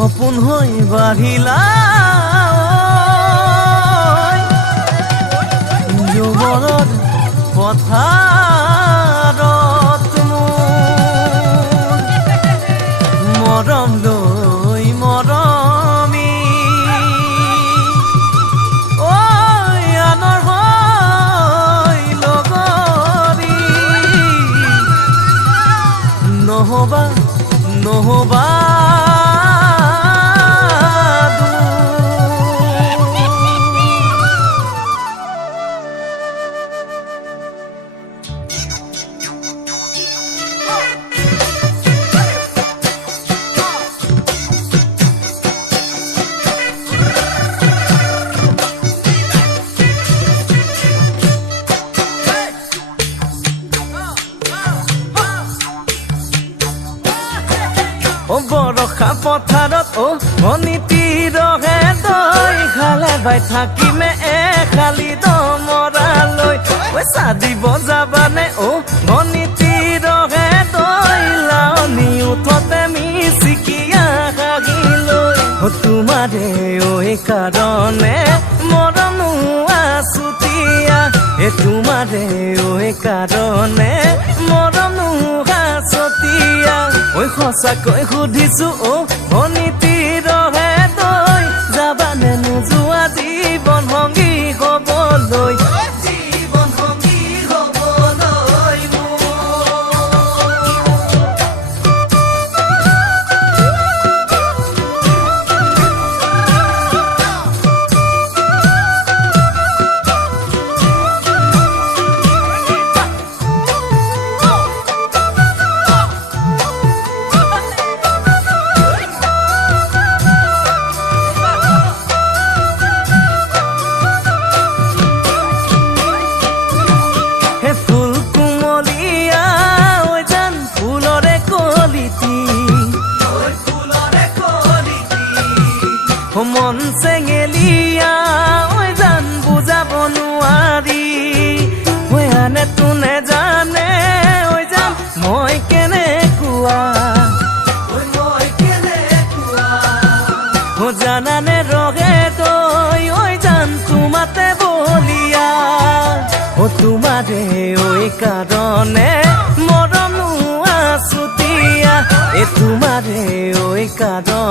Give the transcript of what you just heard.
সপোন হৈ বাঢ়িলা যৌৱনৰ পথাৰত মৰম লৈ মৰমি আনৰ হৈ লগৰী নহবা নহবা বৰষা পথাৰত অনিতি ৰহে তই খালে বাই থাকিমে খালি দমৰালৈ পইচা দিব যাবানে অনিতি ৰহে তই লাৱনি উঠতে মিচিকিয়া হাগিলৈ তোমাৰে কাৰণে মৰম আছুতীয়া তোমাৰে কাৰণে মৰম আছতীয়া সঁচাকৈ সুধিছো অনিতি ৰহে তই যাবানে নোযোৱা জীৱন সংগী হবলৈ মন চেঙেলিয়া জান বুজাব নোৱাৰি আনে তোনে জানে জান মই কেনেকুৱা জানানে ৰহে তই জান তোমাতে বলিয়া তোমাৰে কাৰণে মৰম আছুতীয়া তোমাৰে কাৰণ